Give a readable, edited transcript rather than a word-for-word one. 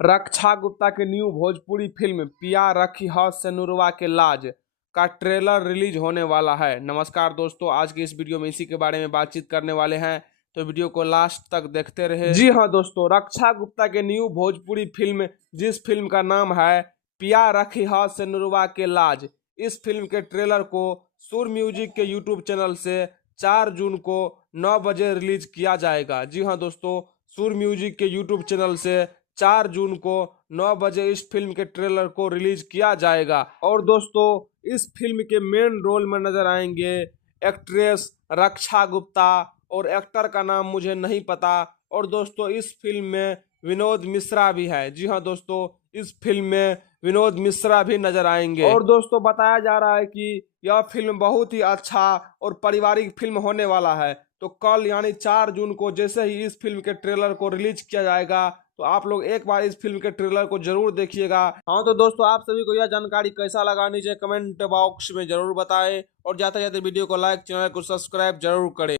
रक्षा गुप्ता की new Bhojpuri film पिया रखी हौस से नुरवा के लाज का ट्रेलर रिलीज होने वाला है। नमस्कार दोस्तों, आज की इस वीडियो में इसी के बारे में बातचीत करने वाले हैं, तो वीडियो को लास्ट तक देखते रहे। जी हां दोस्तों, रक्षा गुप्ता के न्यू भोजपुरी फिल्म, जिस फिल्म का नाम है पिया रखी हौस से नुरवा के लाज, इस फिल्म के ट्रेलर को सुर म्यूजिक के यूट्यूब चैनल से 4 जून को 9 बजे रिलीज किया जाएगा। जी हाँ दोस्तों, सुर म्यूजिक के यूट्यूब चैनल से 4 जून को 9 बजे इस फिल्म के ट्रेलर को रिलीज किया जाएगा। और दोस्तों, इस फिल्म के मेन रोल में नजर आएंगे एक्ट्रेस रक्षा गुप्ता, और एक्टर का नाम मुझे नहीं पता। और दोस्तों, इस फिल्म में विनोद मिश्रा भी है। जी हाँ दोस्तों, इस फिल्म में विनोद मिश्रा भी नजर आएंगे। और दोस्तों, बताया जा रहा है कि यह फिल्म बहुत ही अच्छा और पारिवारिक फिल्म होने वाला है। तो कल यानी 4 जून को जैसे ही इस फिल्म के ट्रेलर को रिलीज किया जाएगा, तो आप लोग एक बार इस फिल्म के ट्रेलर को जरूर देखिएगा। हाँ तो दोस्तों, आप सभी को यह जानकारी कैसा लगा नीचे कमेंट बॉक्स में जरूर बताएं, और जाते जाते वीडियो को लाइक, चैनल को सब्सक्राइब जरूर करें।